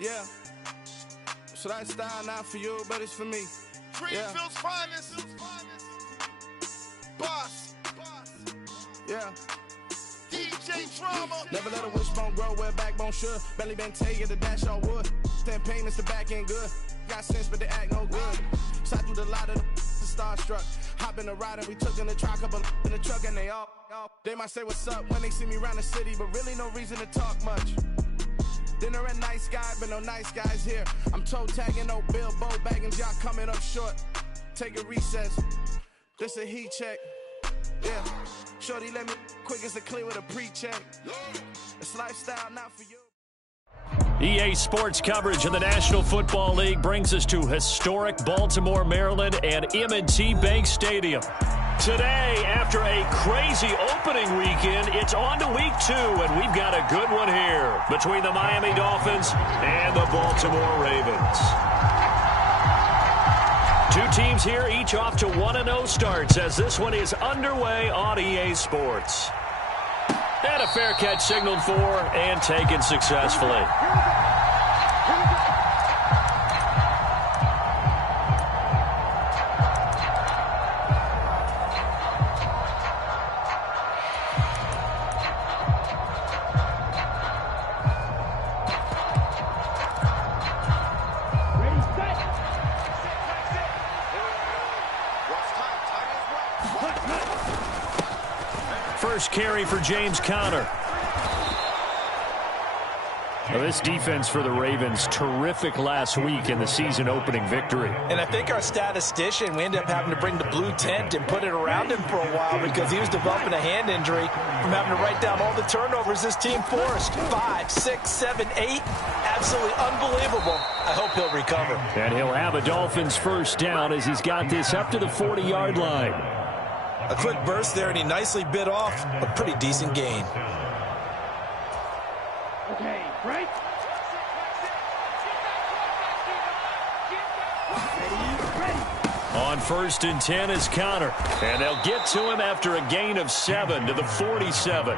Yeah. So that style not for you, but it's for me. Greenfield's finest. Boss. Yeah. DJ Drama. Never let a wishbone grow where a backbone should. Belly been taking the dash all wood. Stand pain is the back end good. Got sense, but they act no good. Shot through the lot of the starstruck. Hop in the ride and we took in the truck, couple in the truck, and they might say what's up when they see me around the city, but really no reason to talk much. Dinner at Nice Guy, but no nice guys here. I'm toe tagging, no Bilbo baggins, y'all coming up short. Take a recess. This a heat check. Yeah. Shorty let me quick as a clear with a pre-check. It's lifestyle not for you. EA Sports coverage of the National Football League brings us to historic Baltimore, Maryland, and M&T Bank Stadium. Today, after a crazy opening weekend, it's on to week 2, and we've got a good one here between the Miami Dolphins and the Baltimore Ravens. Two teams here, each off to 1-0 starts as this one is underway on EA Sports. And a fair catch signaled for and taken successfully. First carry for James Conner. Well, this defense for the Ravens, terrific last week in the season-opening victory. And I think our statistician, we ended up having to bring the blue tent and put it around him for a while because he was developing a hand injury from having to write down all the turnovers this team forced. 5, 6, 7, 8. Absolutely unbelievable. I hope he'll recover. And he'll have a Dolphins first down as he's got this up to the 40-yard line. A quick burst there, and he nicely bit off a pretty decent gain. Okay, right? On 1st and 10 is Conner. And they'll get to him after a gain of 7 to the 47.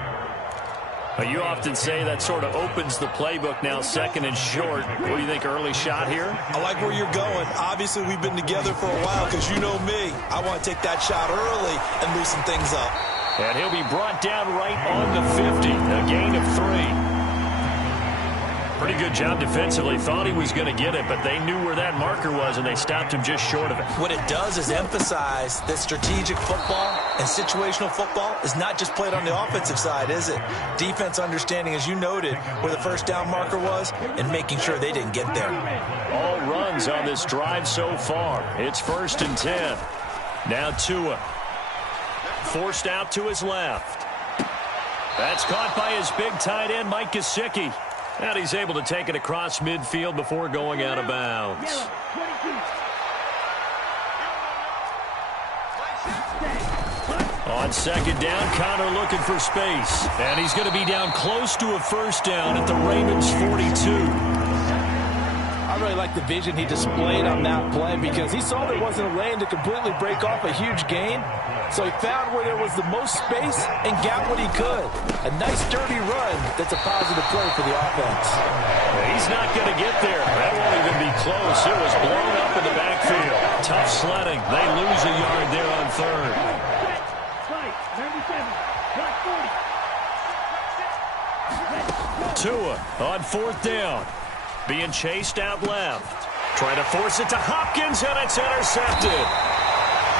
You often say that sort of opens the playbook now, 2nd and short. What do you think, early shot here? I like where you're going. Obviously, we've been together for a while because you know me. I want to take that shot early and loosen things up. And he'll be brought down right on the 50, a gain of 3. Pretty good job defensively. Thought he was going to get it, but they knew where that marker was, and they stopped him just short of it. What it does is emphasize that strategic football and situational football is not just played on the offensive side, is it? Defense understanding, as you noted, where the first down marker was and making sure they didn't get there. All runs on this drive so far. It's 1st and 10. Now Tua. Forced out to his left. That's caught by his big tight end, Mike Gesicki. And he's able to take it across midfield before going out of bounds. On 2nd down, Conner looking for space. And he's going to be down close to a first down at the Ravens 42. I really like the vision he displayed on that play because he saw there wasn't a lane to completely break off a huge gain. So he found where there was the most space and got what he could. A nice, dirty run that's a positive play for the offense. He's not going to get there. That won't even be close. It was blown up in the backfield. Tough sledding. They lose a yard there on 3rd. Tua on 4th down. Being chased out left. Trying to force it to Hopkins, and it's intercepted.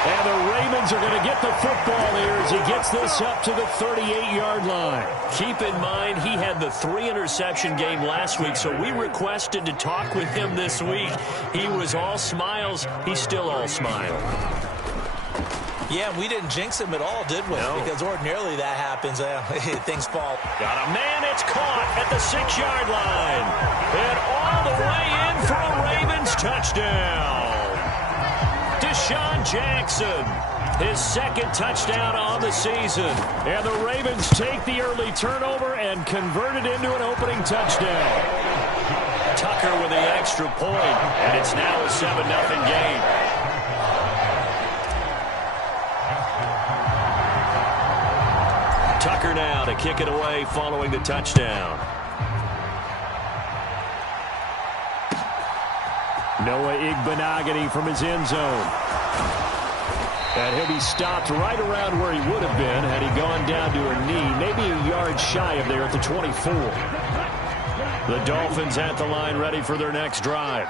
And the Ravens are going to get the football here as he gets this up to the 38-yard line. Keep in mind, he had the 3-interception game last week, so we requested to talk with him this week. He was all smiles. He's still all smile. Yeah, we didn't jinx him at all, did we? No. Because ordinarily that happens. Things fall. Got a man. It's caught at the 6-yard line. And all the way in for a Ravens touchdown. Deshaun Jackson, his 2nd touchdown on the season. And the Ravens take the early turnover and convert it into an opening touchdown. Tucker with the extra point, and it's now a 7-0 game. Tucker now to kick it away following the touchdown. Noah Igbenogany from his end zone. And he'll be stopped right around where he would have been had he gone down to a knee, maybe a yard shy of there at the 24. The Dolphins at the line ready for their next drive.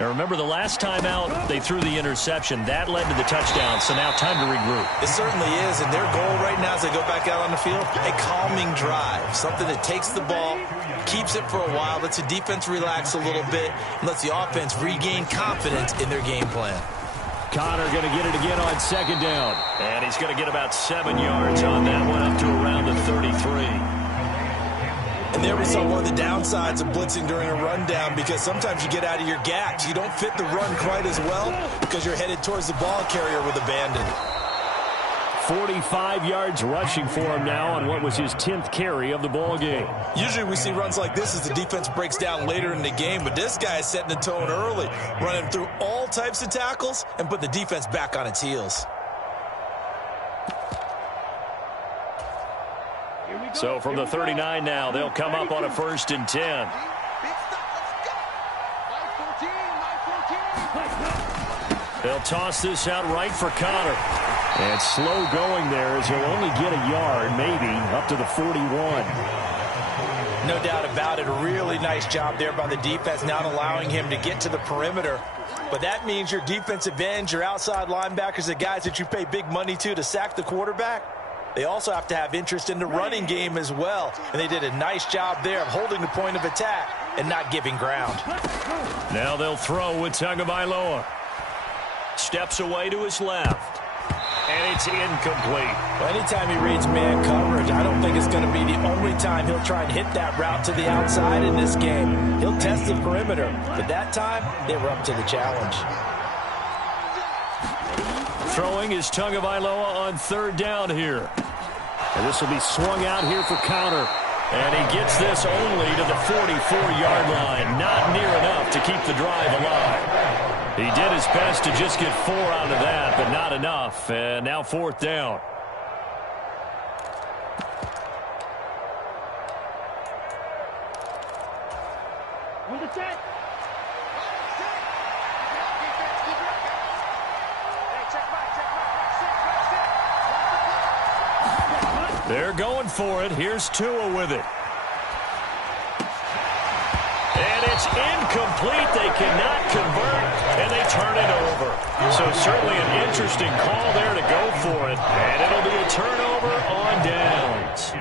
Now remember, the last time out, they threw the interception. That led to the touchdown, so now time to regroup. It certainly is, and their goal right now as they go back out on the field, a calming drive, something that takes the ball, keeps it for a while, lets the defense relax a little bit, and lets the offense regain confidence in their game plan. Connor going to get it again on second down. And he's going to get about 7 yards on that one, up to around the 33. And there we saw one of the downsides of blitzing during a rundown, because sometimes you get out of your gaps. You don't fit the run quite as well because you're headed towards the ball carrier with abandon. 45 yards rushing for him now on what was his 10th carry of the ball game. Usually we see runs like this as the defense breaks down later in the game, but this guy is setting the tone early, running through all types of tackles and put the defense back on its heels. So from the 39 now, they'll come up on a 1st and 10. They'll toss this out right for Connor. And slow going there as he'll only get a yard, maybe, up to the 41. No doubt about it. A really nice job there by the defense, not allowing him to get to the perimeter. But that means your defensive ends, your outside linebackers, the guys that you pay big money to sack the quarterback, they also have to have interest in the running game as well. And they did a nice job there of holding the point of attack and not giving ground. Now they'll throw with Tagovailoa. Steps away to his left. And it's incomplete. Well, anytime he reads man coverage, I don't think it's going to be the only time he'll try and hit that route to the outside in this game. He'll test the perimeter, but that time they were up to the challenge. Throwing is Tagovailoa on 3rd down here. And this will be swung out here for Connor. And he gets this only to the 44-yard line. Not near enough to keep the drive alive. He did his best to just get 4 out of that, but not enough. And now 4th down. They're going for it. Here's Tua with it. And it's incomplete. They cannot convert, and they turn it over. So certainly an interesting call there to go for it. And it'll be a turnover on downs.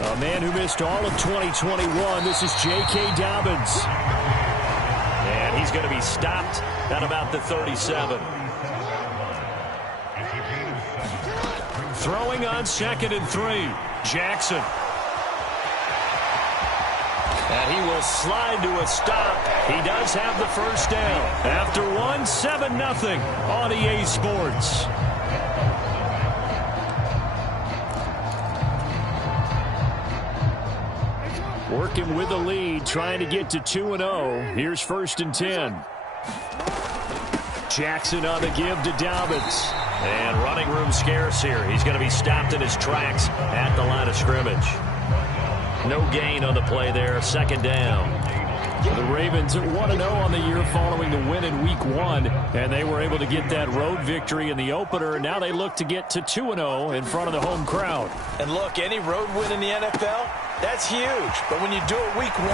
A man who missed all of 2021. This is J.K. Dobbins. And he's going to be stopped at about the 37. Throwing on 2nd and 3. Jackson. And he will slide to a stop. He does have the 1st down. After 7-0 on EA Sports. Working with the lead, trying to get to 2-0. Here's 1st and 10. Jackson on the give to Dobbins. And running room scarce here. He's going to be stopped in his tracks at the line of scrimmage. No gain on the play there. 2nd down. The Ravens at 1-0 on the year following the win in Week 1. And they were able to get that road victory in the opener. Now they look to get to 2-0 in front of the home crowd. And look, any road win in the NFL, that's huge. But when you do it Week 1,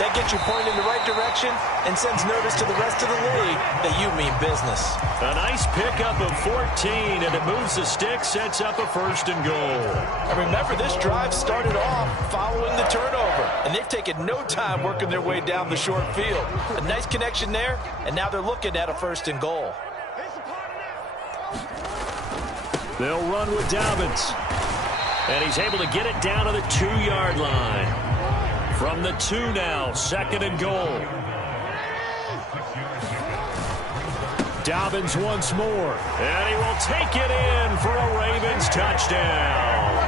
that gets you pointed in the right direction and sends notice to the rest of the league that you mean business. A nice pickup of 14, and it moves the stick, sets up a 1st and goal. And remember, this drive started off following the turnover, and they've taken no time working their way down the short field. A nice connection there, and now they're looking at a 1st and goal. They'll run with Dobbins. And he's able to get it down to the 2-yard line. From the 2 now, 2nd and goal. Dobbins once more. And he will take it in for a Ravens touchdown.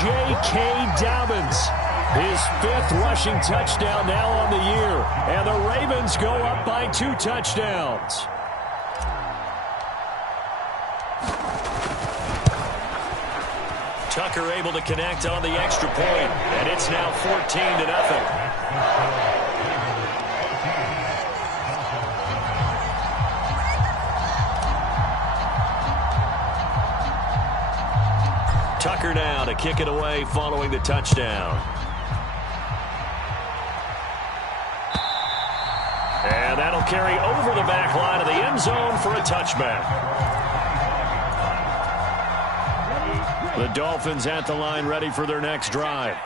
J.K. Dobbins, his 5th rushing touchdown now on the year. And the Ravens go up by 2 touchdowns. Tucker able to connect on the extra point, and it's now 14-0. Tucker now to kick it away following the touchdown. And that'll carry over the back line of the end zone for a touchback. The Dolphins at the line ready for their next drive.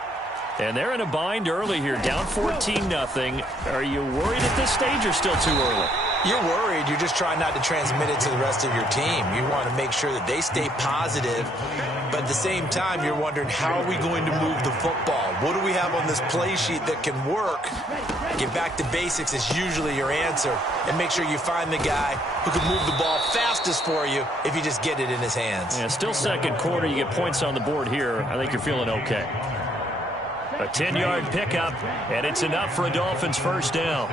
And they're in a bind early here, down 14-0. Are you worried at this stage or still too early? You're worried. You're just trying not to transmit it to the rest of your team. You want to make sure that they stay positive. But at the same time, you're wondering, how are we going to move the football? What do we have on this play sheet that can work? Get back to basics is usually your answer. And make sure you find the guy who can move the ball fastest for you if you just get it in his hands. Yeah, still second quarter. You get points on the board here. I think you're feeling okay. A 10-yard pickup, and it's enough for a Dolphins first down.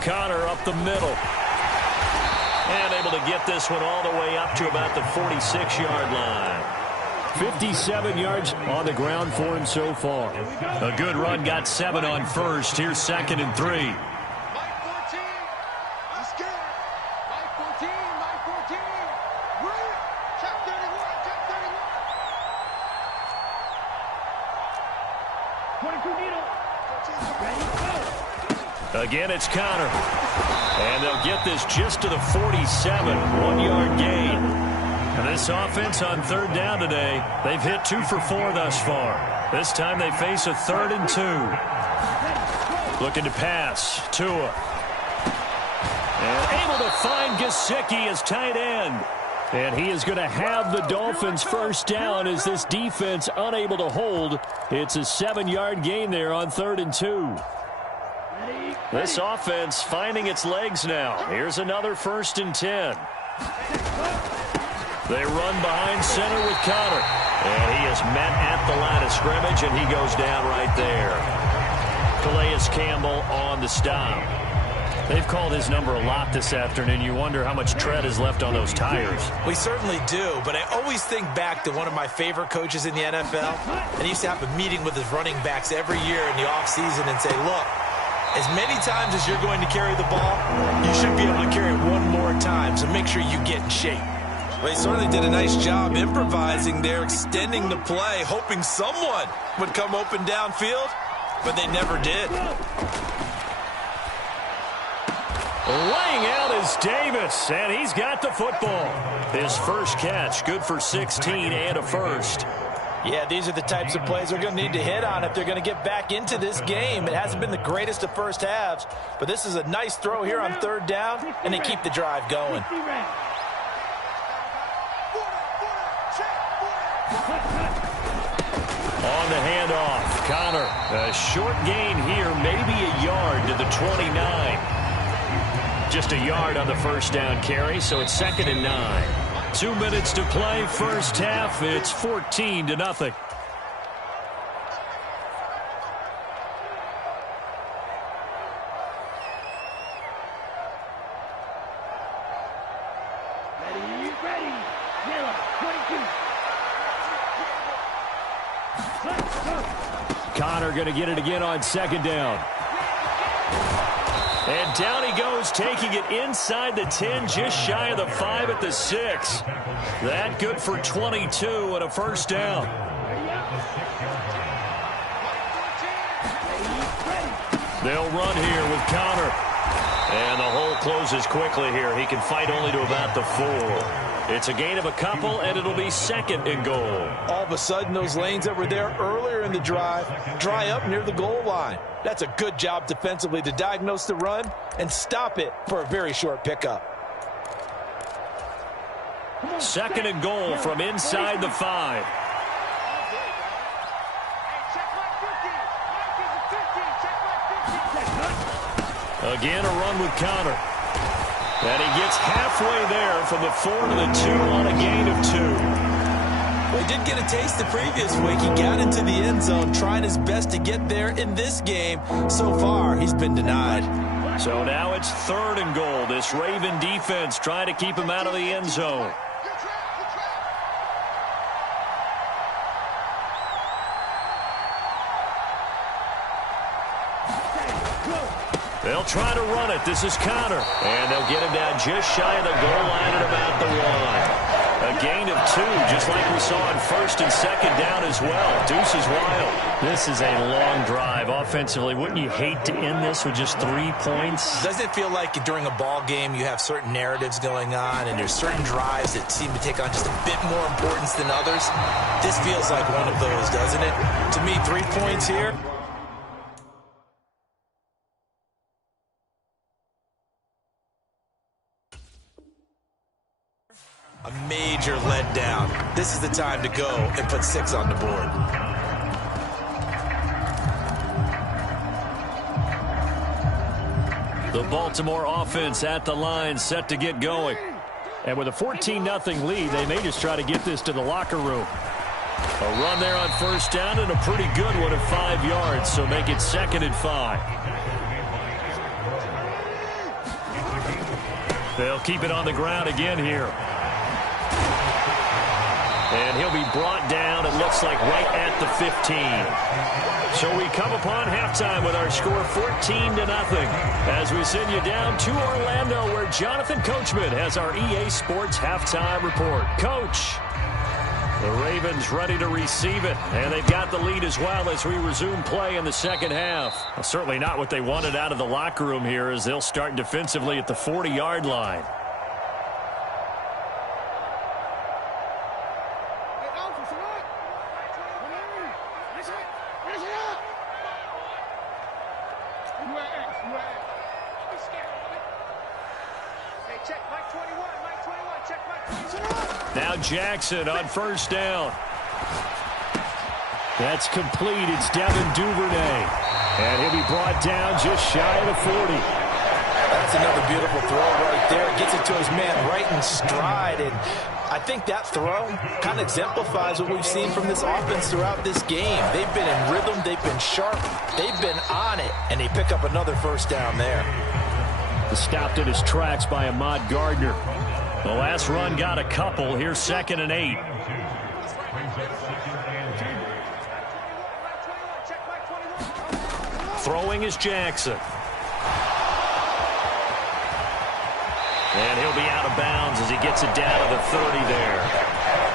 Connor up the middle. And able to get this one all the way up to about the 46-yard line. 57 yards on the ground for him so far. A good run, got 7 on first. Here's 2nd and 3. Mike 14. I'm scared. Mike 14. Mike 14. Wait. Check 31. Check 31. 22 needle. Again, it's Connor. And they'll get this just to the 47. 1-yard gain. And this offense on third down today, they've hit 2 for 4 thus far. This time they face a 3rd and 2. Looking to pass. Tua. And able to find Gesicki as tight end. And he is going to have the Dolphins first down as this defense unable to hold. It's a 7-yard gain there on 3rd and 2. This offense finding its legs now. Here's another 1st and 10. They run behind center with Connor. And he is met at the line of scrimmage, and he goes down right there. Calais Campbell on the stop. They've called his number a lot this afternoon. You wonder how much tread is left on those tires. We certainly do, but I always think back to one of my favorite coaches in the NFL. And he used to have a meeting with his running backs every year in the offseason and say, look, as many times as you're going to carry the ball, you should be able to carry it one more time, so make sure you get in shape. Well, he certainly did a nice job improvising there, extending the play, hoping someone would come open downfield, but they never did. Laying out is Davis, and he's got the football. His first catch, good for 16 and a first. Yeah, these are the types of plays they're going to need to hit on if they're going to get back into this game. It hasn't been the greatest of first halves, but this is a nice throw here on third down, and they keep the drive going. On the handoff, Connor. A short gain here, maybe a yard to the 29. Just a yard on the first down carry, so it's 2nd and 9. 2 minutes to play, first half. It's 14-0. Ready. 22. Connor going to get it again on 2nd down. And down he goes, taking it inside the 10, just shy of the 5 at the 6. That good for 22 and a first down. They'll run here with Connor. And the hole closes quickly here. He can fight only to about the 4. It's a gain of a couple, and it'll be 2nd and goal. All of a sudden, those lanes that were there earlier in the drive dry up near the goal line. That's a good job defensively to diagnose the run and stop it for a very short pickup. 2nd and goal from inside the 5. Again, a run with Connor. And he gets halfway there from the 4 to the 2 on a gain of 2. Well, he did get a taste the previous week. He got into the end zone, trying his best to get there in this game. So far, he's been denied. So now it's 3rd and goal. This Raven defense trying to keep him out of the end zone. try to run it. This is Connor. And they'll get him down just shy of the goal line at about the 1. A gain of 2, just like we saw on first and second down as well. Deuce is wild. This is a long drive offensively. Wouldn't you hate to end this with just 3 points? Doesn't it feel like during a ball game you have certain narratives going on and there's certain drives that seem to take on just a bit more importance than others? This feels like one of those, doesn't it? To me, 3 points here. A major letdown. This is the time to go and put 6 on the board. The Baltimore offense at the line, set to get going. And with a 14-0 lead, they may just try to get this to the locker room. A run there on first down and a pretty good one at 5 yards, so make it 2nd and 5. They'll keep it on the ground again here. And he'll be brought down, it looks like, right at the 15. So we come upon halftime with our score 14-0 as we send you down to Orlando, where Jonathan Coachman has our EA Sports halftime report. Coach, the Ravens ready to receive it, and they've got the lead as well as we resume play in the second half. Well, certainly not what they wanted out of the locker room here, as they'll start defensively at the 40-yard line. Now Jackson on first down. That's complete. It's Devin Duvernay. And he'll be brought down just shy of the 40. That's another beautiful throw right there. Gets it to his man right in stride. And I think that throw kind of exemplifies what we've seen from this offense throughout this game. They've been in rhythm. They've been sharp. They've been on it. And they pick up another first down there. Stopped in his tracks by Ahmad Gardner. The last run got a couple. Here's 2nd and 8. Throwing is Jackson. And he'll be out of bounds as he gets it down to the 30 there.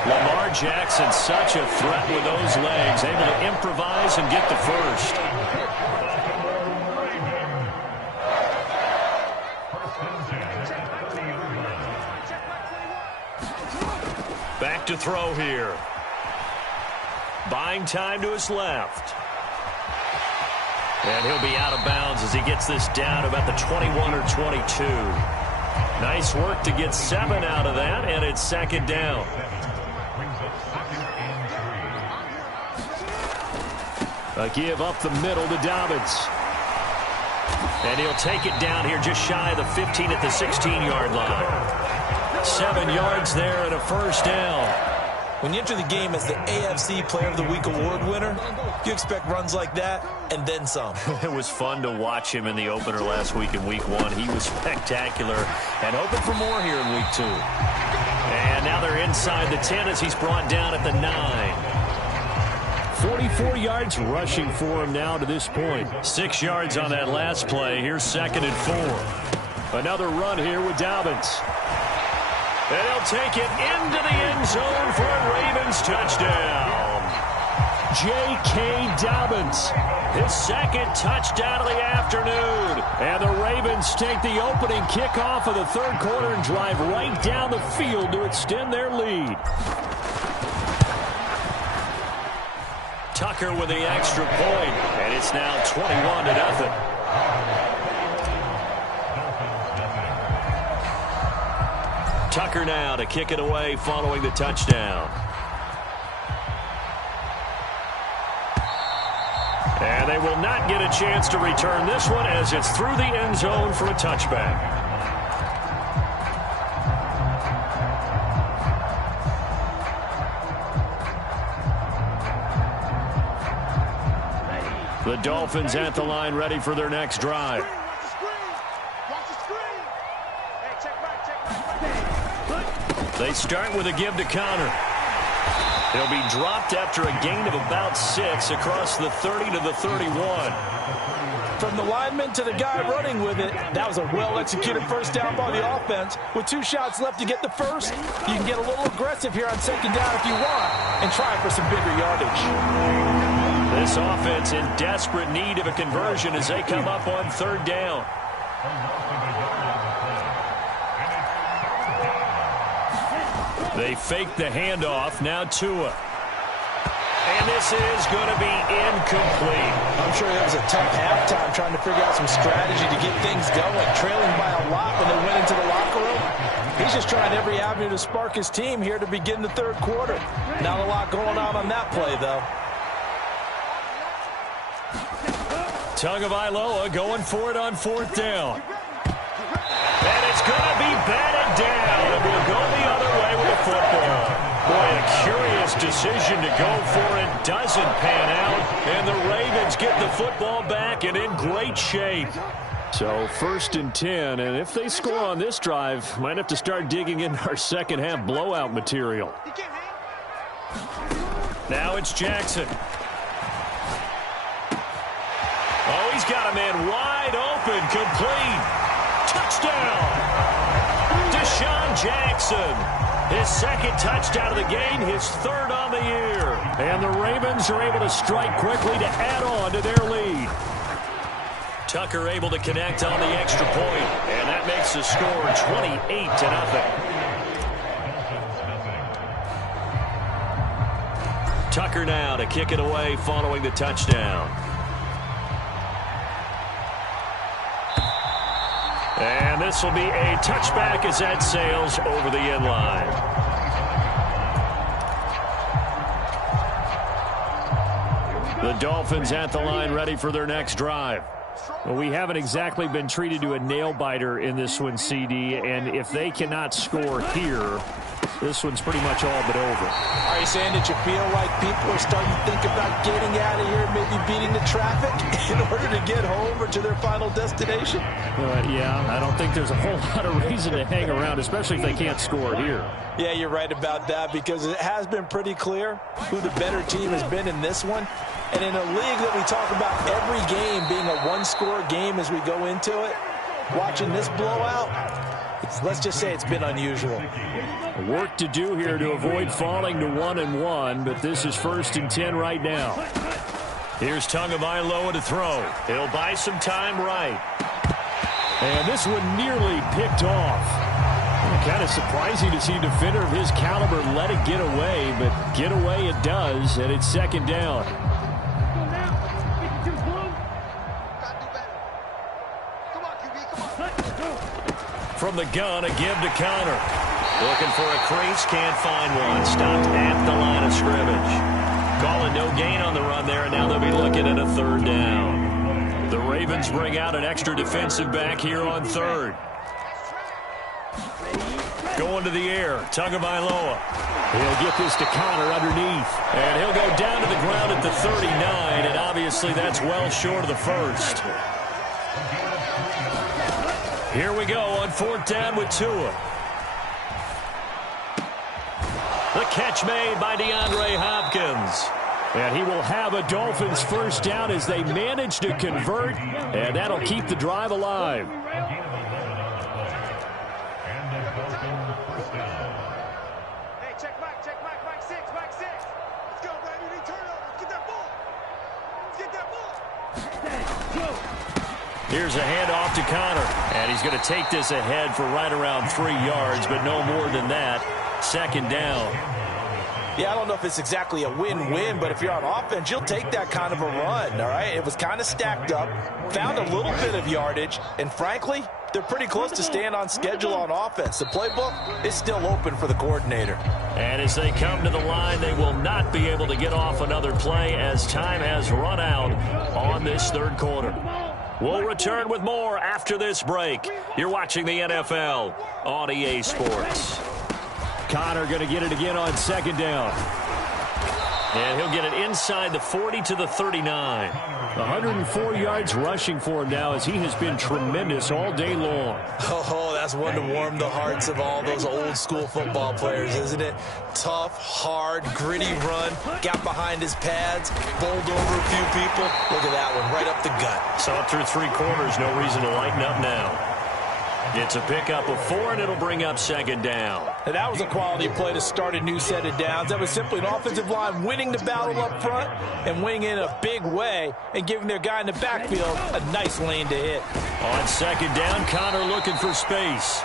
Lamar Jackson, such a threat with those legs, able to improvise and get the first. Back to throw here. Buying time to his left. And he'll be out of bounds as he gets this down about the 21 or 22. Nice work to get 7 out of that, and it's 2nd down. A give up the middle to Dobbins. And he'll take it down here just shy of the 15 at the 16-yard line. 7 yards there and a first down. When you enter the game as the AFC Player of the Week award winner, you expect runs like that and then some. It was fun to watch him in the opener last week in Week 1. He was spectacular and hoping for more here in Week 2. And now they're inside the 10 as he's brought down at the 9. 44 yards rushing for him now to this point. 6 yards on that last play. Here's 2nd and 4. Another run here with Dobbins. And he'll take it into the end zone for a Ravens touchdown. J.K. Dobbins, his 2nd touchdown of the afternoon. And the Ravens take the opening kickoff of the 3rd quarter and drive right down the field to extend their lead. Tucker with the extra point, and it's now 21-0. Tucker now to kick it away following the touchdown. And they will not get a chance to return this one as it's through the end zone for a touchback. The Dolphins at the line ready for their next drive. They start with a give to Connor. He'll be dropped after a gain of about 6 across the 30 to the 31. From the lineman to the guy running with it, that was a well-executed first down by the offense. With 2 shots left to get the first, you can get a little aggressive here on second down if you want and try for some bigger yardage. This offense in desperate need of a conversion as they come up on third down. They fake the handoff. Now Tua. And this is going to be incomplete. I'm sure it was a tough halftime trying to figure out some strategy to get things going. Trailing by a lot when they went into the locker room. He's just trying every avenue to spark his team here to begin the third quarter. Not a lot going on that play, though. Tagovailoa going for it on fourth down. And it's going to be batted down. And we'll go the other way with the football. Boy, a curious decision to go for it. Doesn't pan out. And the Ravens get the football back and in great shape. So 1st and 10. And if they score on this drive, might have to start digging in our second half blowout material. Now it's Jackson. Oh, he's got a man wide open. Complete. Touchdown. Deshaun Jackson. His second touchdown of the game, his third on the year. And the Ravens are able to strike quickly to add on to their lead. Tucker able to connect on the extra point. And that makes the score 28-0. Tucker now to kick it away following the touchdown. And this will be a touchback as that sails over the end line. The Dolphins at the line ready for their next drive. Well, we haven't exactly been treated to a nail-biter in this one, CD, and if they cannot score here, this one's pretty much all but over. Are you saying that you feel like people are starting to think about getting out of here, maybe beating the traffic in order to get home or to their final destination? Yeah, I don't think there's a whole lot of reason to hang around, especially if they can't score here. Yeah, you're right about that because it has been pretty clear who the better team has been in this one. And in a league that we talk about every game being a one-score game as we go into it, watching this blowout, let's just say it's been unusual. Work to do here to avoid falling to 1-1, but this is 1st and 10 right now. Here's Tagovailoa to throw. He'll buy some time right. And this one nearly picked off. Kind of surprising to see a defender of his caliber let it get away, but get away it does, and it's 2nd down. From the gun, a give to Connor. Looking for a crease, can't find one. Stopped at the line of scrimmage. Calling no gain on the run there, and now they'll be looking at a 3rd down. The Ravens bring out an extra defensive back here on 3rd. Going to the air, Tagovailoa. He'll get this to Connor underneath. And he'll go down to the ground at the 39, and obviously that's well short of the first. Here we go on 4th down with Tua. The catch made by DeAndre Hopkins. And he will have a Dolphins 1st down as they manage to convert, and that'll keep the drive alive. Hey, check Mike 6, Mike 6. Let's go, baby. We need turnover. Let's get that ball. Here's a handoff to Connor. And he's going to take this ahead for right around 3 yards, but no more than that. 2nd down. Yeah, I don't know if it's exactly a win-win, but if you're on offense, you'll take that kind of a run, all right? It was kind of stacked up, found a little bit of yardage, and frankly, they're pretty close to staying on schedule on offense. The playbook is still open for the coordinator. And as they come to the line, they will not be able to get off another play as time has run out on this 3rd quarter. We'll return with more after this break. You're watching the NFL on EA Sports. Connor going to get it again on 2nd down. And he'll get it inside the 40 to the 39. 104 yards rushing for him now as he has been tremendous all day long. Oh, that's one to warm the hearts of all those old school football players, isn't it? Tough, hard, gritty run, got behind his pads, bowled over a few people. Look at that one, right up the gut. Saw it through 3 quarters, no reason to lighten up now. It's a pickup of 4, and it'll bring up 2nd down. And that was a quality play to start a new set of downs. That was simply an offensive line winning the battle up front and winning in a big way and giving their guy in the backfield a nice lane to hit. On 2nd down, Connor looking for space.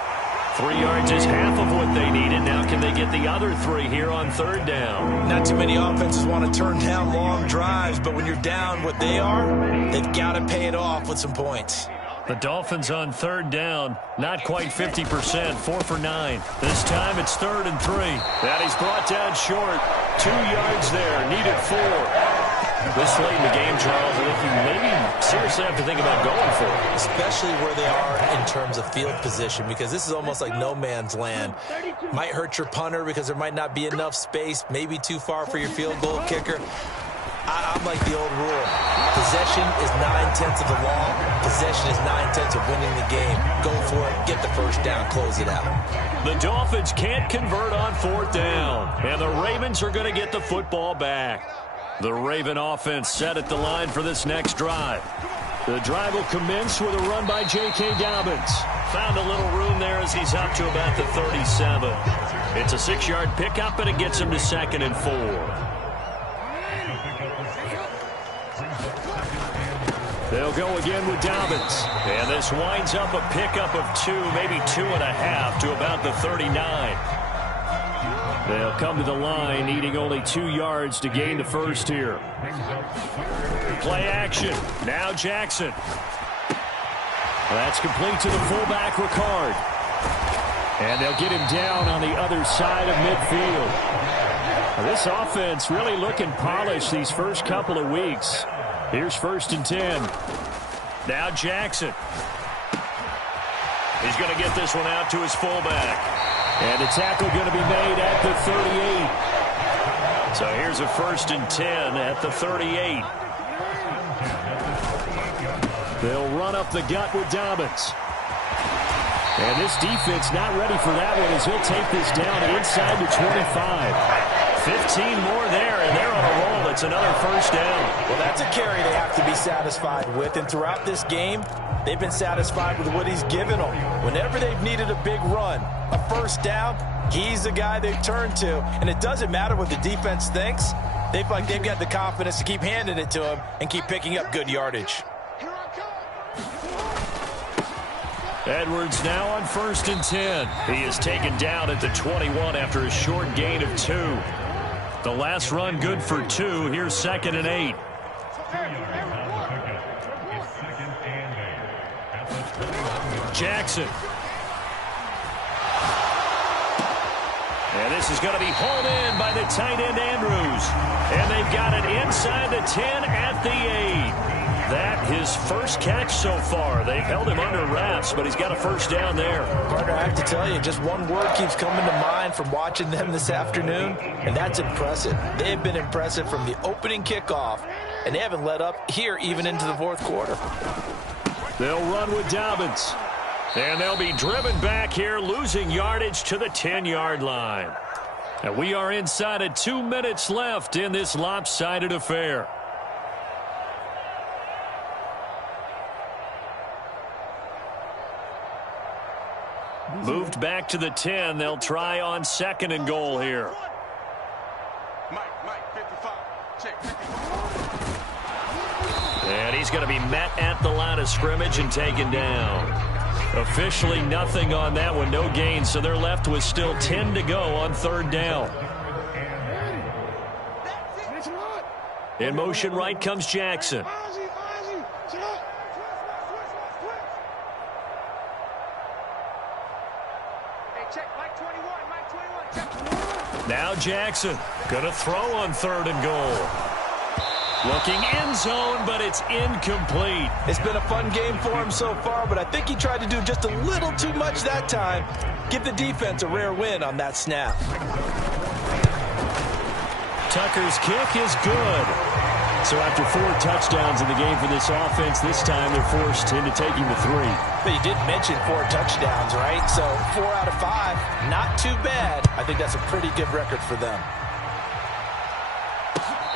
3 yards is half of what they needed. Now can they get the other 3 here on 3rd down? Not too many offenses want to turn down long drives, but when you're down what they are, they've got to pay it off with some points. The Dolphins on 3rd down, not quite 50%, 4 for 9. This time it's 3rd and 3. And he's brought down short. 2 yards there, needed 4. This late in the game, Charles, I think you maybe seriously have to think about going for it. Especially where they are in terms of field position, because this is almost like no man's land. Might hurt your punter because there might not be enough space, maybe too far for your field goal kicker. I'm like the old rule. Possession is 9/10 of the law. Possession is 9/10 of winning the game. Go for it. Get the first down. Close it out. The Dolphins can't convert on 4th down. And the Ravens are going to get the football back. The Raven offense set at the line for this next drive. The drive will commence with a run by J.K. Dobbins. Found a little room there as he's up to about the 37. It's a 6-yard pickup, and it gets him to 2nd and 4. They'll go again with Dobbins. And this winds up a pickup of 2, maybe 2.5 to about the 39. They'll come to the line needing only 2 yards to gain the first here. Play action. Now Jackson. That's complete to the fullback, Ricard. And they'll get him down on the other side of midfield. Now, this offense really looking polished these first couple of weeks. Here's 1st and 10. Now Jackson. He's going to get this one out to his fullback. And the tackle going to be made at the 38. So here's a 1st and 10 at the 38. They'll run up the gut with Dobbins. And this defense not ready for that one as he'll take this down inside the 25. 15 more there, and they're on a roll. It's another 1st down. Well, that's a carry they have to be satisfied with, and throughout this game, they've been satisfied with what he's given them. Whenever they've needed a big run, a 1st down, he's the guy they've turned to, and it doesn't matter what the defense thinks. They feel like they've got the confidence to keep handing it to him and keep picking up good yardage. Edwards now on 1st and 10. He is taken down at the 21 after a short gain of 2. The last run good for 2. Here's 2nd and 8. Jackson. And this is going to be hauled in by the tight end Andrews. And they've got it inside the 10 at the 8. That his first catch so far. They've held him under wraps, but he's got a 1st down there. Partner, I have to tell you, just one word keeps coming to mind from watching them this afternoon, and that's impressive. They have been impressive from the opening kickoff, and they haven't let up here even into the 4th quarter. They'll run with Dobbins. And they'll be driven back here, losing yardage to the 10-yard line. And we are inside of 2 minutes left in this lopsided affair. Moved back to the 10. They'll try on 2nd and goal here. Mike, 55. Check, 55. And he's going to be met at the line of scrimmage and taken down. Officially nothing on that one, no gain, so they're left with still 10 to go on 3rd down. In motion right comes Jackson. Now Jackson going to throw on 3rd and goal. Looking end zone, but it's incomplete. It's been a fun game for him so far, but I think he tried to do just a little too much that time. Give the defense a rare win on that snap. Tucker's kick is good. So after 4 touchdowns in the game for this offense, this time they're forced into taking the 3. But you did mention 4 touchdowns, right? So 4 out of 5, not too bad. I think that's a pretty good record for them.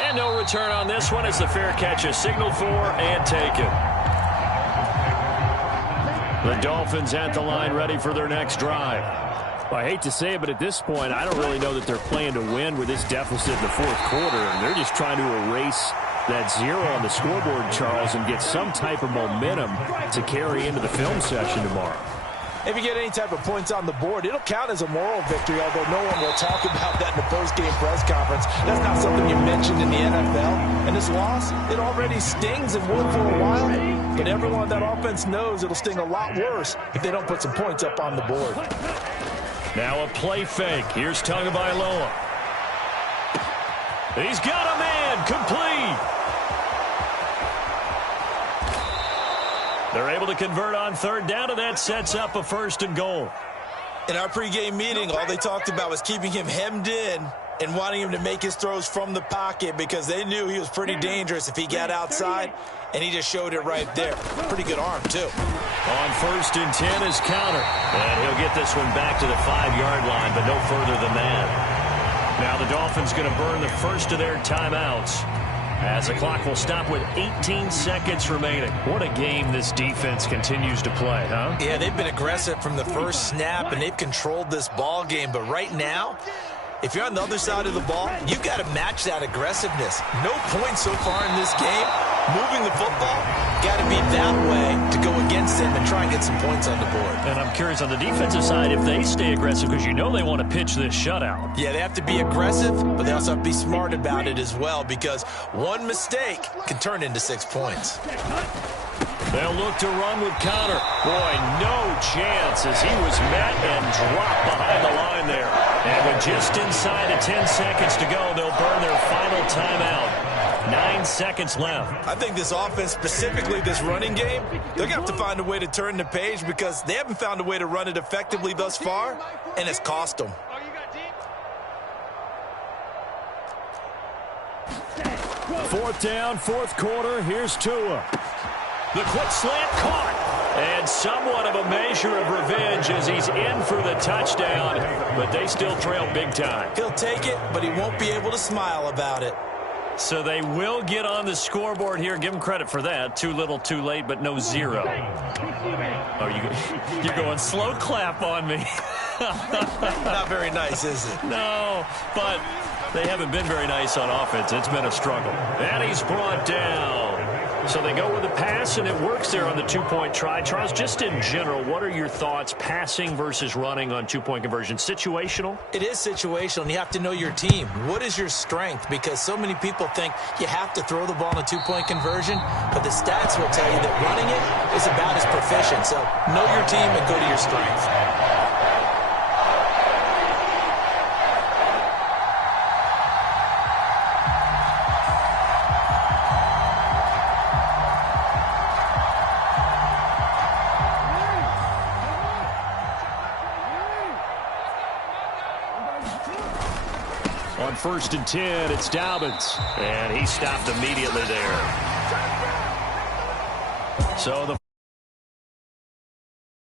And no return on this one as the fair catch is signaled for and taken. The Dolphins at the line ready for their next drive. Well, I hate to say it, but at this point, I don't really know that they're playing to win with this deficit in the fourth quarter. And they're just trying to erase that 0 on the scoreboard, Charles, and get some type of momentum to carry into the film session tomorrow. If you get any type of points on the board, it'll count as a moral victory, although no one will talk about that in the post-game press conference. That's not something you mentioned in the NFL. And this loss, it already stings and will for a while. But everyone on that offense knows it'll sting a lot worse if they don't put some points up on the board. Now a play fake. Here's Tagovailoa. He's got a man. Complete. They're able to convert on 3rd down, and that sets up a 1st and goal. In our pregame meeting, all they talked about was keeping him hemmed in and wanting him to make his throws from the pocket because they knew he was pretty dangerous if he got outside, and he just showed it right there. Pretty good arm, too. On 1st and 10 is counter. And he'll get this one back to the 5-yard line, but no further than that. Now the Dolphins going to burn the first of their timeouts as the clock will stop with 18 seconds remaining. What a game this defense continues to play, huh? Yeah, they've been aggressive from the first snap, and they've controlled this ball game. But right now, if you're on the other side of the ball, you've got to match that aggressiveness. No points so far in this game. Moving the football, got to be that way to go against them and try and get some points on the board. And I'm curious on the defensive side if they stay aggressive because you know they want to pitch this shutout. Yeah, they have to be aggressive, but they also have to be smart about it as well because one mistake can turn into 6 points. They'll look to run with counter. Boy, no chance as he was met and dropped behind the line there. And with just inside of 10 seconds to go, they'll burn their final timeout. 9 seconds left. I think this offense, specifically this running game, they're going to have to find a way to turn the page because they haven't found a way to run it effectively thus far, and it's cost them. 4th down, 4th quarter. Here's Tua. The quick slant caught. And somewhat of a measure of revenge as he's in for the touchdown, but they still trail big time. He'll take it, but he won't be able to smile about it. So they will get on the scoreboard here. Give them credit for that. Too little, too late, but no 0. Oh, you're going slow clap on me. Not very nice, is it? No, but they haven't been very nice on offense. It's been a struggle. And he's brought down. So they go with the pass, and it works there on the 2-point try. Charles, just in general, what are your thoughts passing versus running on 2-point conversion? Situational? It is situational, and you have to know your team. What is your strength? Because so many people think you have to throw the ball in a 2-point conversion, but the stats will tell you that running it is about as proficient. So know your team and go to your strength. On 1st and 10, it's Dobbins. And he stopped immediately there. So the